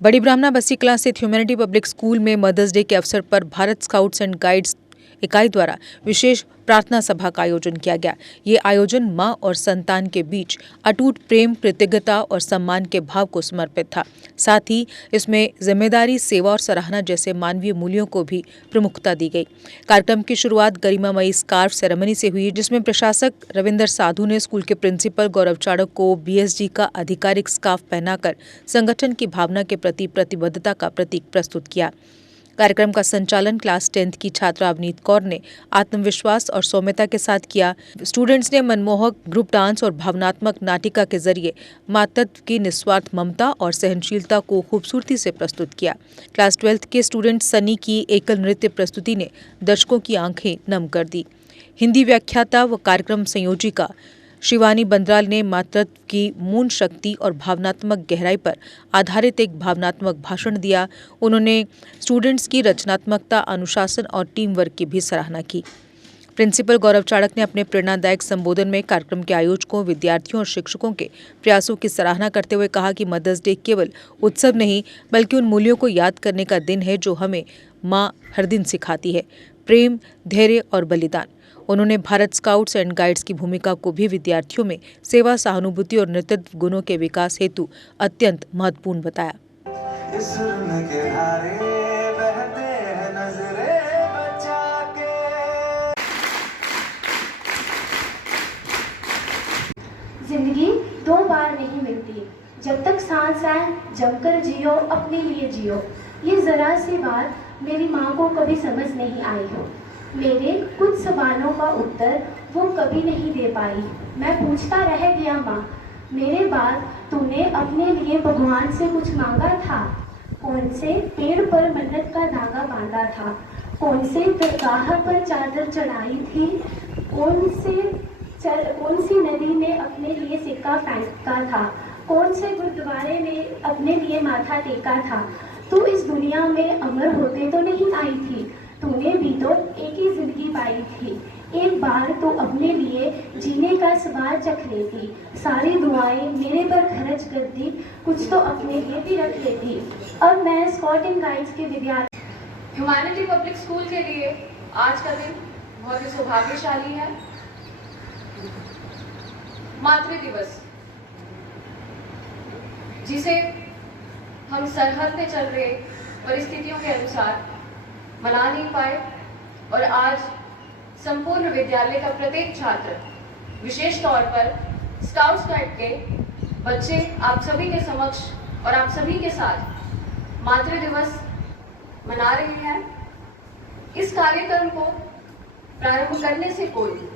बड़ी ब्राह्मणा बस्ती कलां स्थित ह्यूमैनिटी पब्लिक स्कूल में मदर्स डे के अवसर पर भारत स्काउट्स एंड गाइड्स इकाई द्वारा विशेष प्रार्थना सभा का आयोजन किया गया। ये आयोजन मां और संतान के बीच अटूट प्रेम, कृतज्ञता और सम्मान के भाव को समर्पित था। साथ ही इसमें जिम्मेदारी, सेवा और सराहना जैसे मानवीय मूल्यों को भी प्रमुखता दी गई। कार्यक्रम की शुरुआत गरिमामयी स्कार्फ सेरेमनी से हुई, जिसमें प्रशासक रविंदर साधु ने स्कूल के प्रिंसिपल गौरव चाड़क को बीएसजी का आधिकारिक स्कार्फ पहनाकर संगठन की भावना के प्रति प्रतिबद्धता का प्रतीक प्रस्तुत किया। कार्यक्रम का संचालन क्लास 10th की छात्रा अवनीत कौर ने आत्मविश्वास और सौम्यता के साथ किया। स्टूडेंट्स ने मनमोहक ग्रुप डांस और भावनात्मक नाटिका के जरिए मातृत्व की निस्वार्थ ममता और सहनशीलता को खूबसूरती से प्रस्तुत किया। क्लास 12th के स्टूडेंट सनी की एकल नृत्य प्रस्तुति ने दर्शकों की आंखें नम कर दी। हिंदी व्याख्याता व कार्यक्रम संयोजिका शिवानी बंद्राल ने मातृत्व की मूल शक्ति और भावनात्मक गहराई पर आधारित एक भावनात्मक भाषण दिया। उन्होंने स्टूडेंट्स की रचनात्मकता, अनुशासन और टीम वर्क की भी सराहना की। प्रिंसिपल गौरव चाड़क ने अपने प्रेरणादायक संबोधन में कार्यक्रम के आयोजकों, विद्यार्थियों और शिक्षकों के प्रयासों की सराहना करते हुए कहा कि मदर्स डे केवल उत्सव नहीं बल्कि उन मूल्यों को याद करने का दिन है जो हमें माँ हर दिन सिखाती है: प्रेम, धैर्य और बलिदान। उन्होंने भारत स्काउट्स एंड गाइड्स की भूमिका को भी विद्यार्थियों में सेवा, सहानुभूति और नेतृत्व गुणों के विकास हेतु अत्यंत महत्वपूर्ण बताया। जिंदगी दो बार नहीं मिलती, जब तक सांस आए जमकर जियो, अपने लिए जियो। ये जरा सी बात मेरी माँ को कभी समझ नहीं आई हो। मेरे कुछ सवालों का उत्तर वो कभी नहीं दे पाई। मैं पूछता रह गया, माँ मेरे बाद तूने अपने लिए भगवान से कुछ मांगा था? कौन से पेड़ पर मन्नत का धागा बांधा था? कौन से दरगाह पर चादर चढ़ाई थी? कौन सी नदी में अपने लिए सिक्का फेंका था? कौन से गुरुद्वारे में अपने लिए माथा टेका था? तू इस दुनिया में अमर होते तो नहीं आई थी, तूने भी तो एक ही जिंदगी पाई थी। एक बार तो अपने लिए जीने का स्वाद चख लेती, सारी दुआएं मेरे पर खर्च करती, कुछ तो अपने लिए भी रख लेती। अब मैं स्काउट एंड गाइड्स के विद्यार्थी ह्यूमैनिटी पब्लिक स्कूल के लिए आज का दिन बहुत ही सौभाग्यशाली है। मातृ दिवस, जिसे हम सरहद पे चल रहे परिस्थितियों के अनुसार मना नहीं पाए, और आज संपूर्ण विद्यालय का प्रत्येक छात्र, विशेष तौर पर स्काउट्स गाइड के बच्चे, आप सभी के समक्ष और आप सभी के साथ मातृ दिवस मना रहे हैं। इस कार्यक्रम को प्रारंभ करने से पूर्व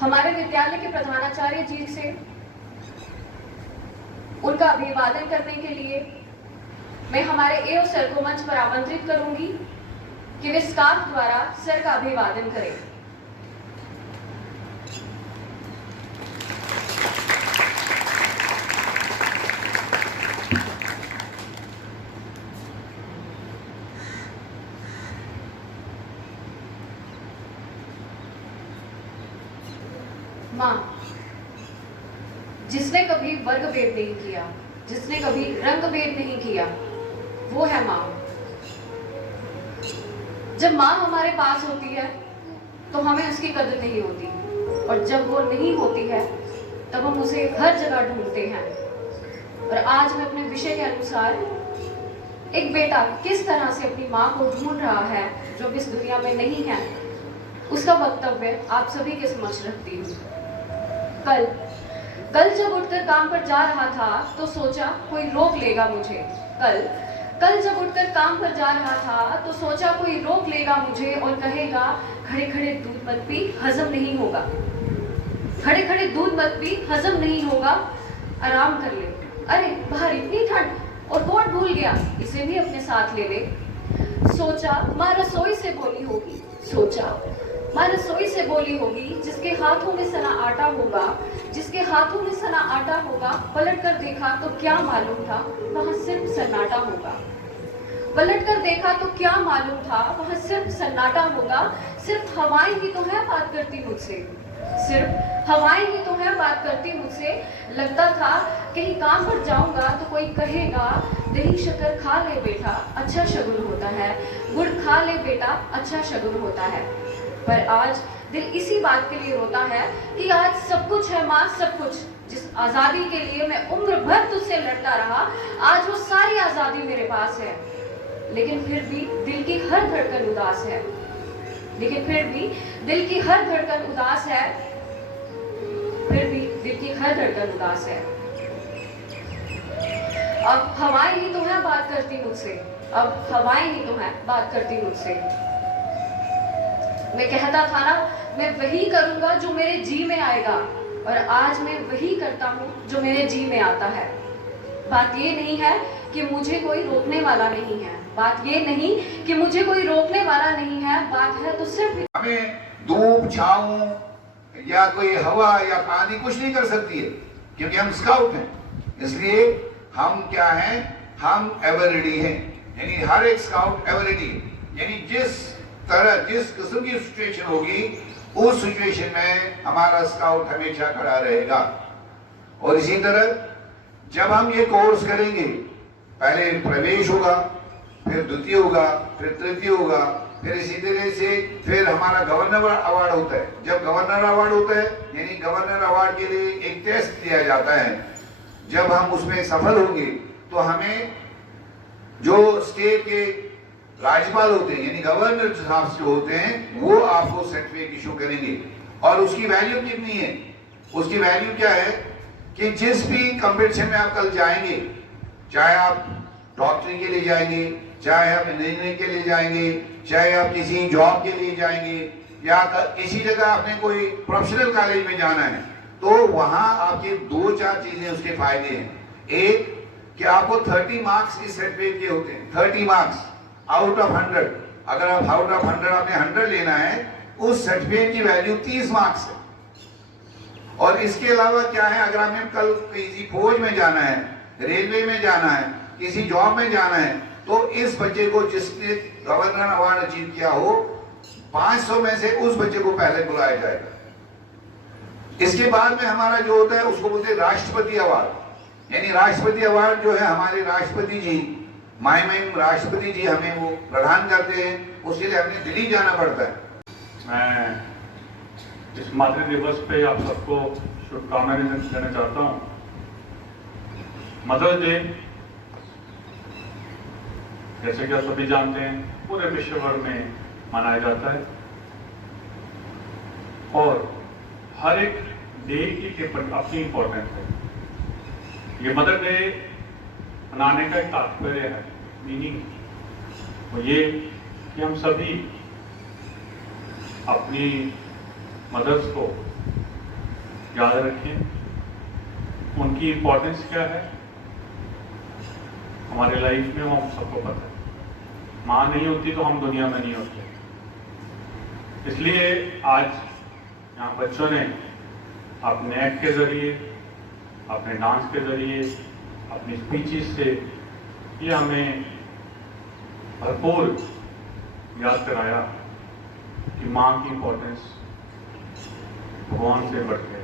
हमारे विद्यालय के प्रधानाचार्य जी से उनका अभिवादन करने के लिए मैं हमारे एओ सर को मंच पर आमंत्रित करूंगी कि वे स्कार्फ द्वारा सर का अभिवादन करें। मां, जिसने कभी वर्ग भेद नहीं किया, जिसने कभी रंग भेद नहीं किया, वो है मां। जब मां हमारे पास होती है तो हमें उसकी कदर नहीं होती, और जब वो नहीं होती है तब हम उसे हर जगह ढूंढते हैं। और आज मैं अपने विषय के अनुसार एक बेटा किस तरह से अपनी मां को ढूंढ रहा है जो इस दुनिया में नहीं है, उसका वक्तव्य आप सभी के समक्ष रखती हूँ। कल जब उठकर काम पर जा रहा था तो सोचा कोई रोक लेगा मुझे। कल जब उठकर काम पर जा रहा था तो सोचा कोई रोक लेगा मुझे और कहेगा, खड़े खड़े दूध मत पी, हजम नहीं होगा। खड़े खड़े दूध मत पी, हजम नहीं होगा, आराम कर ले। अरे बाहर इतनी ठंड और कोट भूल गया, इसे भी अपने साथ ले ले। सोचा माँ रसोई से बोली होगी, सोचा माँ रसोई से बोली होगी, जिसके हाथों में सना आटा होगा, जिसके हाथों में सना आटा होगा। पलट कर देखा तो क्या मालूम था, वहाँ सिर्फ सन्नाटा होगा। पलट कर देखा तो क्या मालूम था, वहाँ सिर्फ सन्नाटा होगा। सिर्फ हवाएं ही तो है बात करती मुझसे, सिर्फ हवाएं ही तो है बात करती मुझसे। लगता था कहीं काम पर जाऊंगा तो कोई कहेगा दही शक्कर खा ले बेटा अच्छा शगुन होता है, गुड़ खा ले बेटा अच्छा शगुन होता है। पर आज दिल इसी बात के लिए रोता है कि आज सब कुछ है माँ, सब कुछ। जिस आज़ादी के लिए मैं उम्र भर तुझसे लड़ता रहा, आज वो सारी आज़ादी मेरे पास है। लेकिन फिर भी दिल की हर धड़कन उदास है, लेकिन फिर भी दिल की हर धड़कन उदास है, फिर भी दिल की हर धड़कन उदास है। अब हवाएं ही तो है बात करती मुझसे, अब हवाएं ही तो है बात करती मुझसे। मैं कहता था ना मैं वही करूंगा जो मेरे जी में आएगा, और आज मैं वही करता हूँ जो मेरे जी में आता है। बात ये नहीं है कि मुझे कोई रोकने वाला नहीं है, बात ये नहीं कि मुझे कोई रोकने वाला नहीं है, बात है तो सिर्फ हमें धूप छाऊं या कोई हवा या पानी कुछ नहीं कर सकती है, क्योंकि हम स्काउट हैं। इसलिए हम क्या हैं, हम एवर रेडी हैं, यानी हर एक स्काउट एवर रेडी, यानी जिस तरह जिस किस्म की सिचुएशन होगी उस सिचुएशन में हमारा स्काउट हमेशा खड़ा रहेगा। और इसी तरह जब हम ये कोर्स करेंगे, पहले प्रवेश होगा, फिर द्वितीय होगा, फिर तृतीय होगा, फिर इसी तरह से फिर हमारा गवर्नर अवार्ड होता है। जब गवर्नर अवार्ड होता है यानी गवर्नर अवार्ड के लिए एक टेस्ट दिया जाता है, जब हम उसमें सफल होंगे तो हमें जो स्टेट के राज्यपाल होते हैं यानी गवर्नर साहब जो होते हैं वो आपको सर्टिफिकेट इशू करेंगे। और उसकी वैल्यू कितनी है, उसकी वैल्यू क्या है कि जिस भी कंपटीशन में आप कल जाएंगे, चाहे आप डॉक्टरी के लिए जाएंगे, चाहे आप इंजीनियरिंग के लिए जाएंगे, चाहे आप किसी जॉब के लिए जाएंगे, या इसी जगह आपने कोई प्रोफेशनल कॉलेज में जाना है, तो वहां आपके 2-4 चीजें उसके फायदे हैं। एक कि आपको 30 मार्क्स इस सर्टिफिकेट के होते हैं, 30 मार्क्स आउट ऑफ 100। अगर आप आउट ऑफ 100 आपने 100 लेना है, उस सर्टिफिकेट की वैल्यू 30 मार्क्स है। और इसके अलावा क्या है, अगर आपने कल किसी फौज में जाना है, रेलवे में जाना है, किसी जॉब में जाना है, तो इस बच्चे को जिसने गवर्नर अवार्ड अचीव किया हो, 500 में से उस बच्चे को पहले बुलाया जाएगा। इसके बाद में हमारा जो होता है उसको बोलते हैं राष्ट्रपति अवार्ड, यानी राष्ट्रपति अवार्ड जो है हमारे राष्ट्रपति जी, माननीय राष्ट्रपति जी हमें वो प्रदान करते हैं। उसके लिए हमें दिल्ली जाना पड़ता है। मैं इस मातृ दिवस पे आप सबको शुभकामनाएं देना चाहता हूँ। मदर्स डे जैसे कि आप सभी जानते हैं पूरे विश्व भर में मनाया जाता है, और हर एक डे की अपनी इम्पोर्टेंस है। ये मदर डे मनाने का एक तात्पर्य है, मीनिंग वो ये कि हम सभी अपनी मदर्स को याद रखें, उनकी इम्पोर्टेंस क्या है हमारे लाइफ में, वो हम सबको पता है। माँ नहीं होती तो हम दुनिया में नहीं होते। इसलिए आज यहाँ बच्चों ने अपने एक्ट के जरिए, अपने डांस के जरिए, अपनी स्पीचेस से ये हमें भरपूर याद कराया कि माँ की इम्पोर्टेंस भगवान से बढ़ के,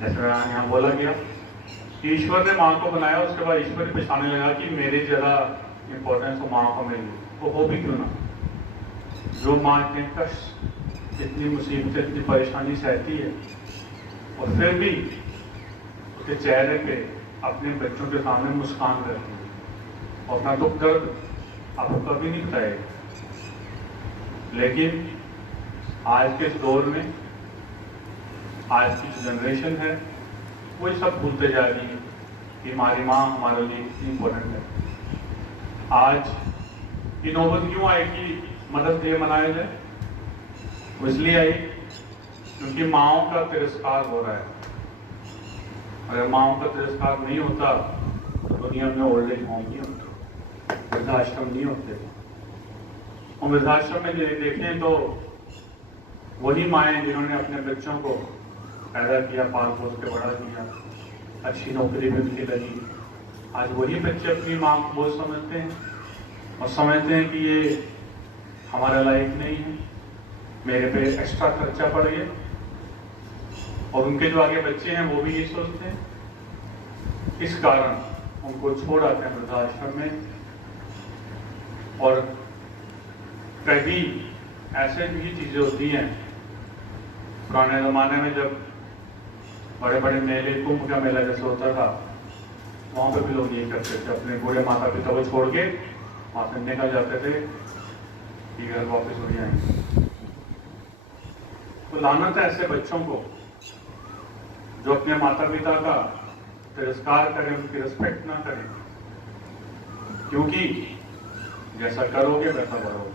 जैसे यहाँ बोला गया कि ईश्वर ने माँ को बनाया, उसके बाद ईश्वर पहचानने लगा कि मेरे ज़्यादा इम्पोर्टेंस तो माँ को मिली, तो हो भी क्यों ना। जो माँ इतने कष्ट, इतनी मुसीबतें, इतनी परेशानी सहती है, और फिर भी उसके चेहरे पे अपने बच्चों के सामने मुस्कान रहती है और अपना दुख दर्द आपको कभी नहीं बताएगा। लेकिन आज के इस दौर में, आज की जो जनरेशन है वो ये सब भूलते जा रही है कि हमारी माँ हमारे लिए इतनी इम्पोर्टेंट है। आज की नौबत क्यों आई कि मदर्स डे मनाया जाए? वो इसलिए आई क्योंकि माँओं का तिरस्कार हो रहा है। अगर माँओं का तिरस्कार नहीं होता तो दुनिया में ओल्ड एज होम नहीं होते, वृद्धाश्रम नहीं होते। और वृद्धाश्रम में देखें तो वही माएँ जिन्होंने अपने बच्चों को पैदा किया, पाल पोस के बड़ा किया, अच्छी नौकरी भी उनकी लगी, आज वही बच्चे अपनी माँ को बोझ समझते हैं और समझते हैं कि ये हमारा लाइफ नहीं है, मेरे पे एक्स्ट्रा खर्चा पड़ गया, और उनके जो आगे बच्चे हैं वो भी ये सोचते हैं। इस कारण उनको छोड़ आते हैं वृद्धाश्रम में। और कभी ऐसे भी चीज़ें होती हैं, पुराने ज़माने में जब बड़े बड़े मेले, कुंभ का मेला जैसे होता था, वहाँ पे भी लोग ये करते थे, अपने बूढ़े माता पिता को छोड़ के वहाँ से निकल जाते थे कि घर वापस हो जाएंगे। तो लानत है ऐसे बच्चों को जो अपने माता पिता का तिरस्कार करें, उनकी रिस्पेक्ट ना करें, क्योंकि जैसा करोगे वैसा बढ़ोगे।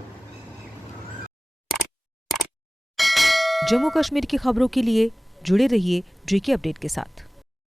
जम्मू कश्मीर की खबरों के लिए जुड़े रहिए JK अपडेट के साथ।